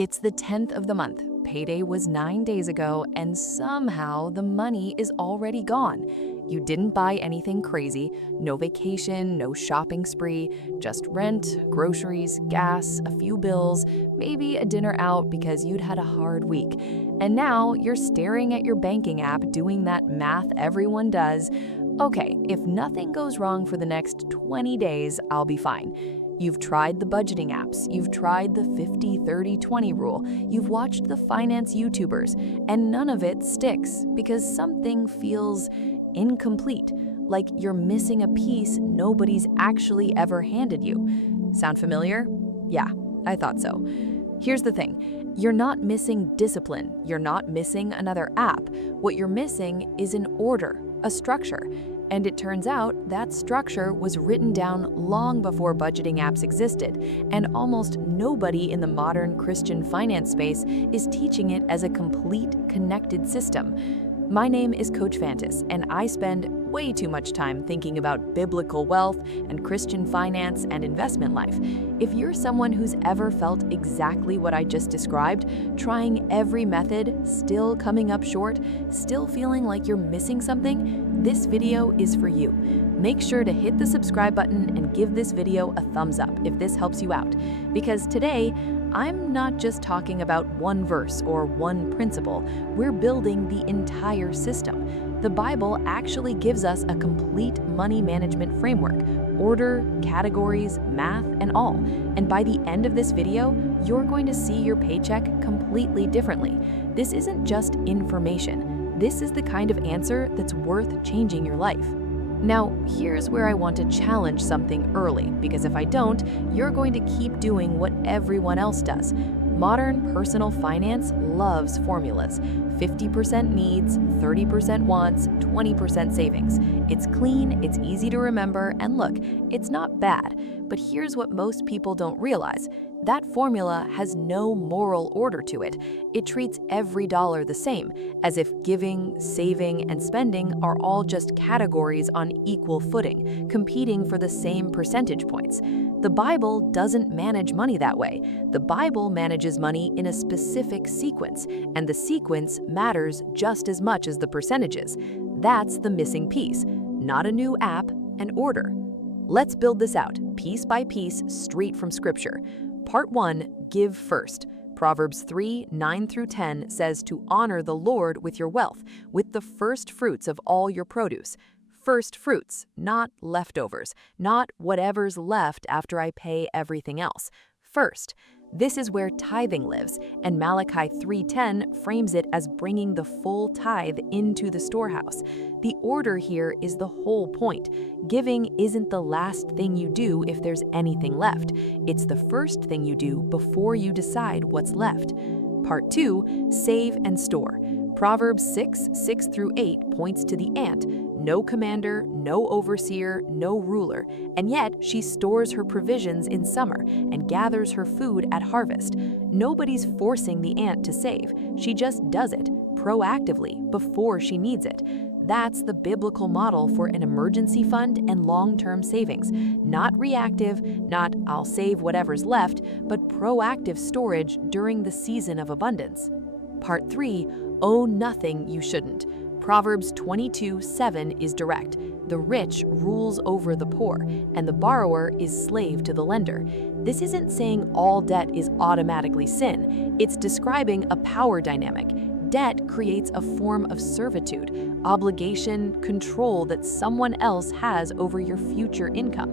It's the 10th of the month. Payday was 9 days ago, and somehow the money is already gone. You didn't buy anything crazy, no vacation, no shopping spree, just rent, groceries, gas, a few bills, maybe a dinner out because you'd had a hard week. And now you're staring at your banking app doing that math everyone does. Okay, if nothing goes wrong for the next 20 days, I'll be fine. You've tried the budgeting apps, you've tried the 50-30-20 rule, you've watched the finance YouTubers, and none of it sticks because something feels incomplete, like you're missing a piece nobody's actually ever handed you. Sound familiar? Yeah, I thought so. Here's the thing. You're not missing discipline. You're not missing another app. What you're missing is an order, a structure. And it turns out that structure was written down long before budgeting apps existed, and almost nobody in the modern Christian finance space is teaching it as a complete, connected system. My name is Coach Fantas, and I spend way too much time thinking about biblical wealth and Christian finance and investment life. If you're someone who's ever felt exactly what I just described, trying every method, still coming up short, still feeling like you're missing something, this video is for you. Make sure to hit the subscribe button and give this video a thumbs up if this helps you out. Because today, I'm not just talking about one verse or one principle. We're building the entire system. The Bible actually gives us a complete money management framework, order, categories, math, and all. And by the end of this video, you're going to see your paycheck completely differently. This isn't just information. This is the kind of answer that's worth changing your life. Now, here's where I want to challenge something early, because if I don't, you're going to keep doing what everyone else does. Modern personal finance loves formulas. 50% needs, 30% wants, 20% savings. It's clean, it's easy to remember, and look, it's not bad. But here's what most people don't realize. That formula has no moral order to it. It treats every dollar the same, as if giving, saving, and spending are all just categories on equal footing, competing for the same percentage points. The Bible doesn't manage money that way. The Bible manages money in a specific sequence, and the sequence matters just as much as the percentages. That's the missing piece, not a new app, an order. Let's build this out, piece by piece, straight from Scripture. Part 1, give first. Proverbs 3:9-10 says to honor the Lord with your wealth, with the first fruits of all your produce. First fruits, not leftovers, not whatever's left after I pay everything else. First. This is where tithing lives, and Malachi 3:10 frames it as bringing the full tithe into the storehouse. The order here is the whole point. Giving isn't the last thing you do if there's anything left. It's the first thing you do before you decide what's left. Part 2, save and store. Proverbs 6:6-8 points to the ant. No commander, no overseer, no ruler, and yet she stores her provisions in summer and gathers her food at harvest. Nobody's forcing the ant to save. She just does it proactively before she needs it. That's the biblical model for an emergency fund and long-term savings. Not reactive, not I'll save whatever's left, but proactive storage during the season of abundance. Part 3, owe nothing you shouldn't. Proverbs 22:7 is direct. The rich rules over the poor, and the borrower is slave to the lender. This isn't saying all debt is automatically sin. It's describing a power dynamic. Debt creates a form of servitude, obligation, control that someone else has over your future income.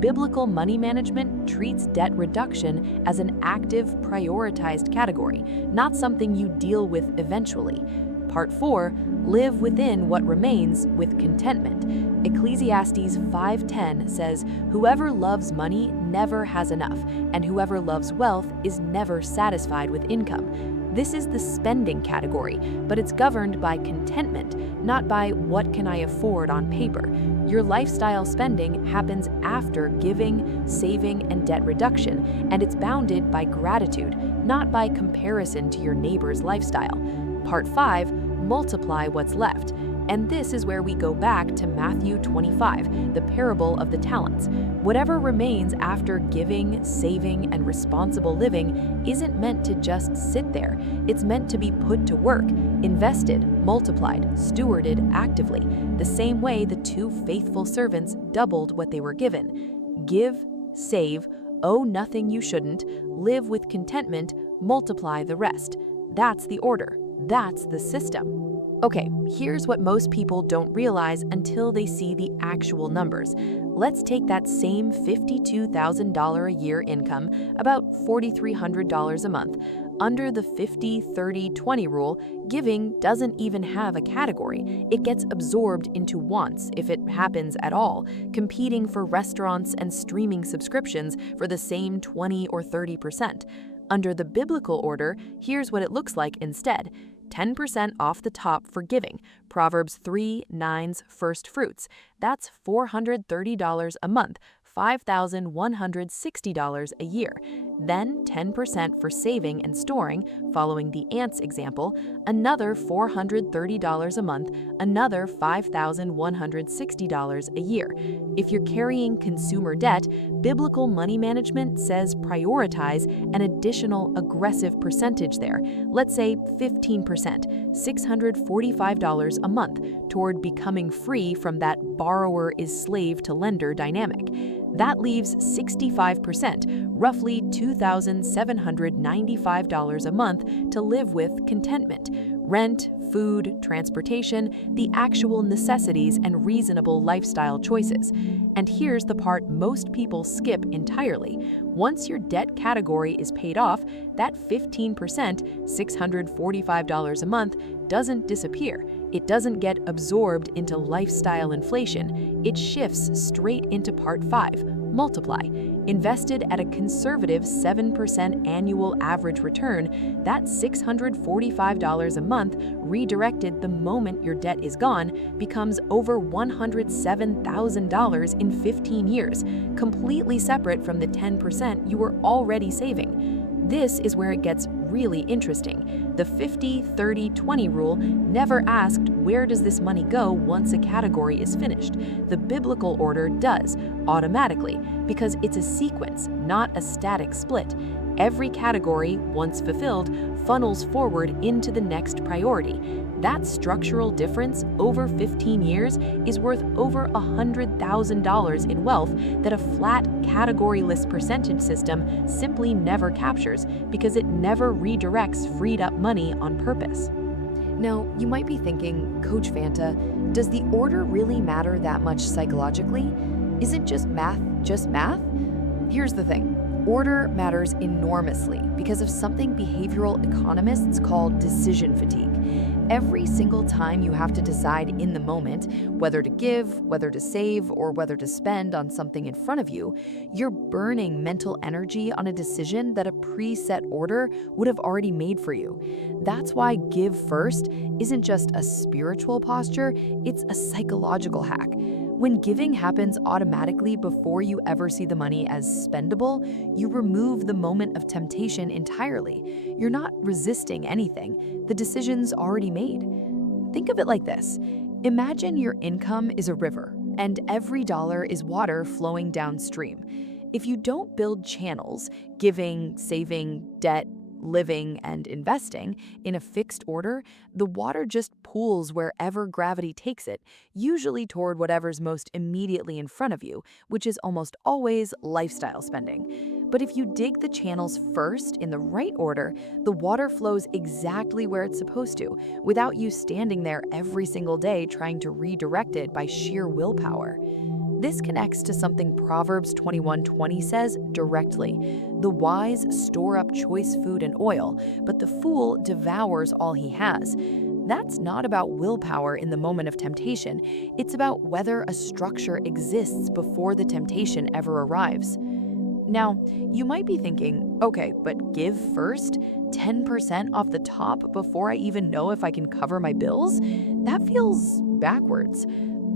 Biblical money management treats debt reduction as an active, prioritized category, not something you deal with eventually. Part 4, live within what remains with contentment. Ecclesiastes 5:10 says, whoever loves money never has enough, and whoever loves wealth is never satisfied with income. This is the spending category, but it's governed by contentment, not by what can I afford on paper. Your lifestyle spending happens after giving, saving, and debt reduction, and it's bounded by gratitude, not by comparison to your neighbor's lifestyle. Part 5, multiply what's left. And this is where we go back to Matthew 25, the parable of the talents. Whatever remains after giving, saving, and responsible living isn't meant to just sit there. It's meant to be put to work, invested, multiplied, stewarded actively, the same way the two faithful servants doubled what they were given. Give, save, owe nothing you shouldn't, live with contentment, multiply the rest. That's the order. That's the system. Okay, here's what most people don't realize until they see the actual numbers. Let's take that same $52,000 a year income, about $4,300 a month. Under the 50-30-20 rule, giving doesn't even have a category. It gets absorbed into wants, if it happens at all, competing for restaurants and streaming subscriptions for the same 20 or 30%. Under the biblical order, here's what it looks like instead. 10% off the top for giving. Proverbs 3:9's first fruits. That's $430 a month, $5,160 a year. Then 10% for saving and storing, following the ants example, another $430 a month, another $5,160 a year. If you're carrying consumer debt, biblical money management says prioritize an additional aggressive percentage there. Let's say 15%, $645 a month, toward becoming free from that borrower is slave to lender dynamic. That leaves 65%, roughly $2,795 a month to live with contentment. Rent, food, transportation, the actual necessities and reasonable lifestyle choices. And here's the part most people skip entirely. Once your debt category is paid off, that 15%, $645 a month, doesn't disappear. It doesn't get absorbed into lifestyle inflation. It shifts straight into part 5, multiply. Invested at a conservative 7% annual average return, that $645 a month, redirected the moment your debt is gone, becomes over $107,000 in 15 years, completely separate from the 10% you were already saving. This is where it gets really interesting. The 50-30-20 rule never asked where does this money go once a category is finished. The biblical order does, automatically, because it's a sequence, not a static split. Every category, once fulfilled, funnels forward into the next priority. That structural difference over 15 years is worth over $100,000 in wealth that a flat, categoryless percentage system simply never captures because it never redirects freed up money on purpose. Now, you might be thinking, Coach Fanta, does the order really matter that much psychologically? Isn't just math just math? Here's the thing. Order matters enormously because of something behavioral economists call decision fatigue. Every single time you have to decide in the moment whether to give, whether to save, or whether to spend on something in front of you, you're burning mental energy on a decision that a preset order would have already made for you. That's why give first isn't just a spiritual posture, it's a psychological hack. When giving happens automatically before you ever see the money as spendable, you remove the moment of temptation entirely. You're not resisting anything. The decision's already made. Think of it like this. Imagine your income is a river, and every dollar is water flowing downstream. If you don't build channels, giving, saving, debt, living, and investing in a fixed order, the water just pools wherever gravity takes it, usually toward whatever's most immediately in front of you, which is almost always lifestyle spending. But if you dig the channels first in the right order, the water flows exactly where it's supposed to, without you standing there every single day trying to redirect it by sheer willpower. This connects to something Proverbs 21:20 says directly. The wise store up choice food and oil, but the fool devours all he has. That's not about willpower in the moment of temptation. It's about whether a structure exists before the temptation ever arrives. Now, you might be thinking, okay, but give first? 10% off the top before I even know if I can cover my bills? That feels backwards.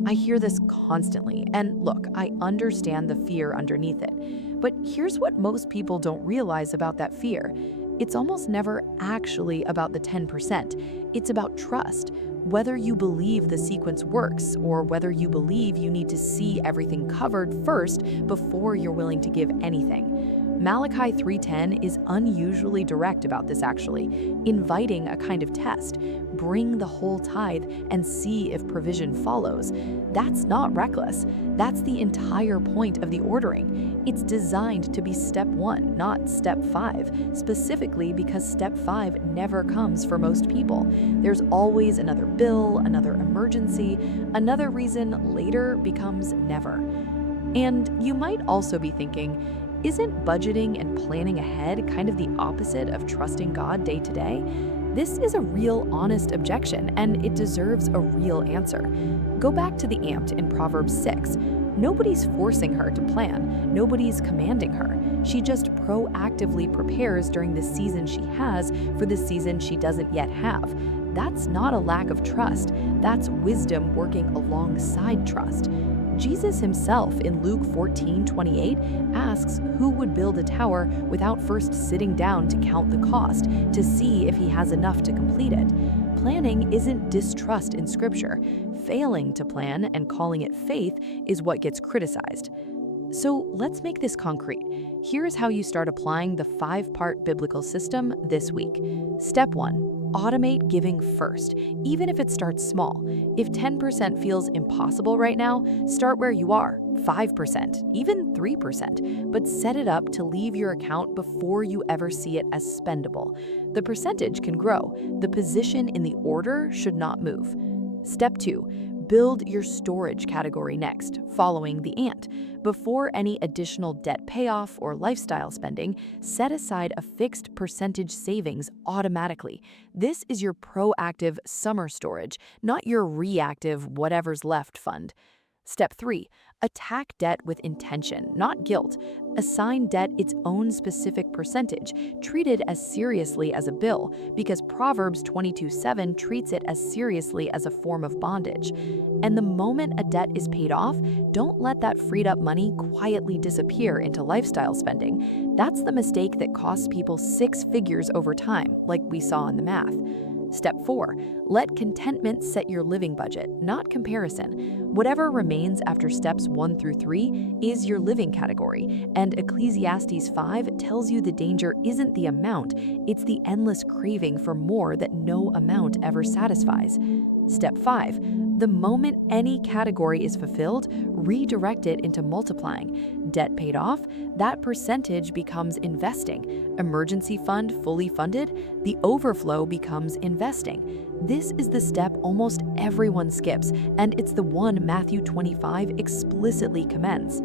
I hear this constantly, and look, I understand the fear underneath it. But here's what most people don't realize about that fear. It's almost never actually about the 10%. It's about trust, whether you believe the sequence works or whether you believe you need to see everything covered first before you're willing to give anything. Malachi 3:10 is unusually direct about this actually, inviting a kind of test. Bring the whole tithe and see if provision follows. That's not reckless. That's the entire point of the ordering. It's designed to be step 1, not step 5, specifically because step 5 never comes for most people. There's always another bill, another emergency, another reason later becomes never. And you might also be thinking, isn't budgeting and planning ahead kind of the opposite of trusting God day to day? This is a real honest objection, and it deserves a real answer. Go back to the ant in Proverbs 6. Nobody's forcing her to plan. Nobody's commanding her. She just proactively prepares during the season she has for the season she doesn't yet have. That's not a lack of trust. That's wisdom working alongside trust. Jesus himself in Luke 14:28 asks who would build a tower without first sitting down to count the cost to see if he has enough to complete it. Planning isn't distrust in Scripture. Failing to plan and calling it faith is what gets criticized. So let's make this concrete. Here's how you start applying the 5-part biblical system this week. Step 1. Automate giving first, even if it starts small. If 10% feels impossible right now, start where you are, 5%, even 3%, but set it up to leave your account before you ever see it as spendable. The percentage can grow. The position in the order should not move. Step 2. Build your storage category next, following the ant. Before any additional debt payoff or lifestyle spending, set aside a fixed percentage savings automatically. This is your proactive summer storage, not your reactive whatever's left fund. Step 3. Attack debt with intention, not guilt. Assign debt its own specific percentage. Treat it as seriously as a bill, because Proverbs 22:7 treats it as seriously as a form of bondage. And the moment a debt is paid off, don't let that freed up money quietly disappear into lifestyle spending. That's the mistake that costs people 6 figures over time, like we saw in the math. Step 4. Let contentment set your living budget, not comparison. Whatever remains after steps 1 through 3 is your living category, and Ecclesiastes 5 tells you the danger isn't the amount, it's the endless craving for more that no amount ever satisfies. Step 5. The moment any category is fulfilled, redirect it into multiplying. Debt paid off, that percentage becomes investing. Emergency fund fully funded, the overflow becomes investing. This is the step almost everyone skips, and it's the one Matthew 25 explicitly commends.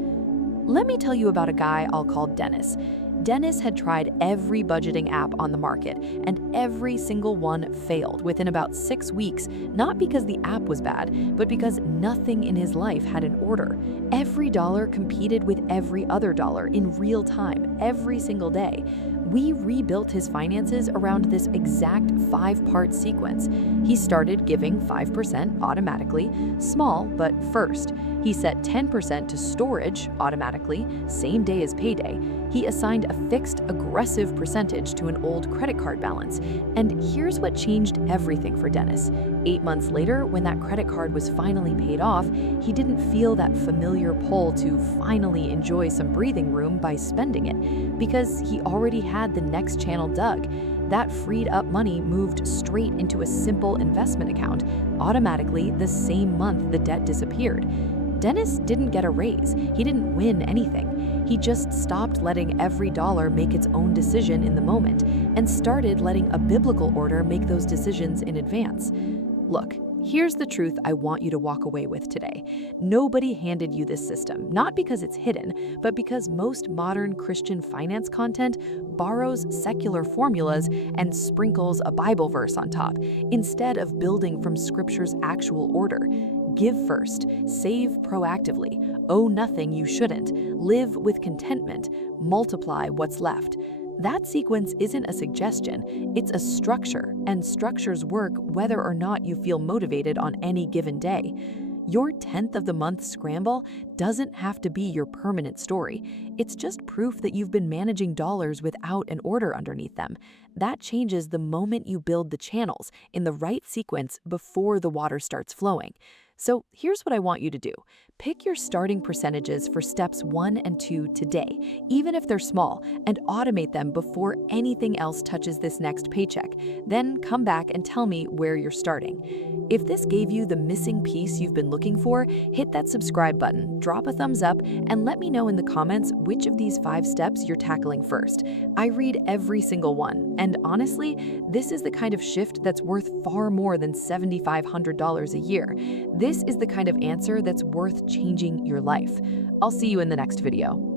Let me tell you about a guy I'll call Dennis. Dennis had tried every budgeting app on the market, and every single one failed within about 6 weeks, not because the app was bad, but because nothing in his life had an order. Every dollar competed with every other dollar in real time, every single day. We rebuilt his finances around this exact 5-part sequence. He started giving 5% automatically, small but first. He set 10% to storage automatically, same day as payday. He assigned a fixed, aggressive percentage to an old credit card balance. And here's what changed everything for Dennis. 8 months later, when that credit card was finally paid off, he didn't feel that familiar pull to finally enjoy some breathing room by spending it, because he already had the next channel dug. That freed up money moved straight into a simple investment account, automatically the same month the debt disappeared. Dennis didn't get a raise. He didn't win anything. He just stopped letting every dollar make its own decision in the moment and started letting a biblical order make those decisions in advance. Look, here's the truth I want you to walk away with today. Nobody handed you this system, not because it's hidden, but because most modern Christian finance content borrows secular formulas and sprinkles a Bible verse on top, instead of building from Scripture's actual order. Give first, save proactively, owe nothing you shouldn't, live with contentment, multiply what's left. That sequence isn't a suggestion, it's a structure, and structures work whether or not you feel motivated on any given day. Your 10th of the month scramble doesn't have to be your permanent story. It's just proof that you've been managing dollars without an order underneath them. That changes the moment you build the channels in the right sequence before the water starts flowing. So here's what I want you to do. Pick your starting percentages for steps 1 and 2 today, even if they're small, and automate them before anything else touches this next paycheck. Then come back and tell me where you're starting. If this gave you the missing piece you've been looking for, hit that subscribe button, drop a thumbs up, and let me know in the comments which of these 5 steps you're tackling first. I read every single one, and honestly, this is the kind of shift that's worth far more than $7,500 a year. This is the kind of answer that's worth changing your life. I'll see you in the next video.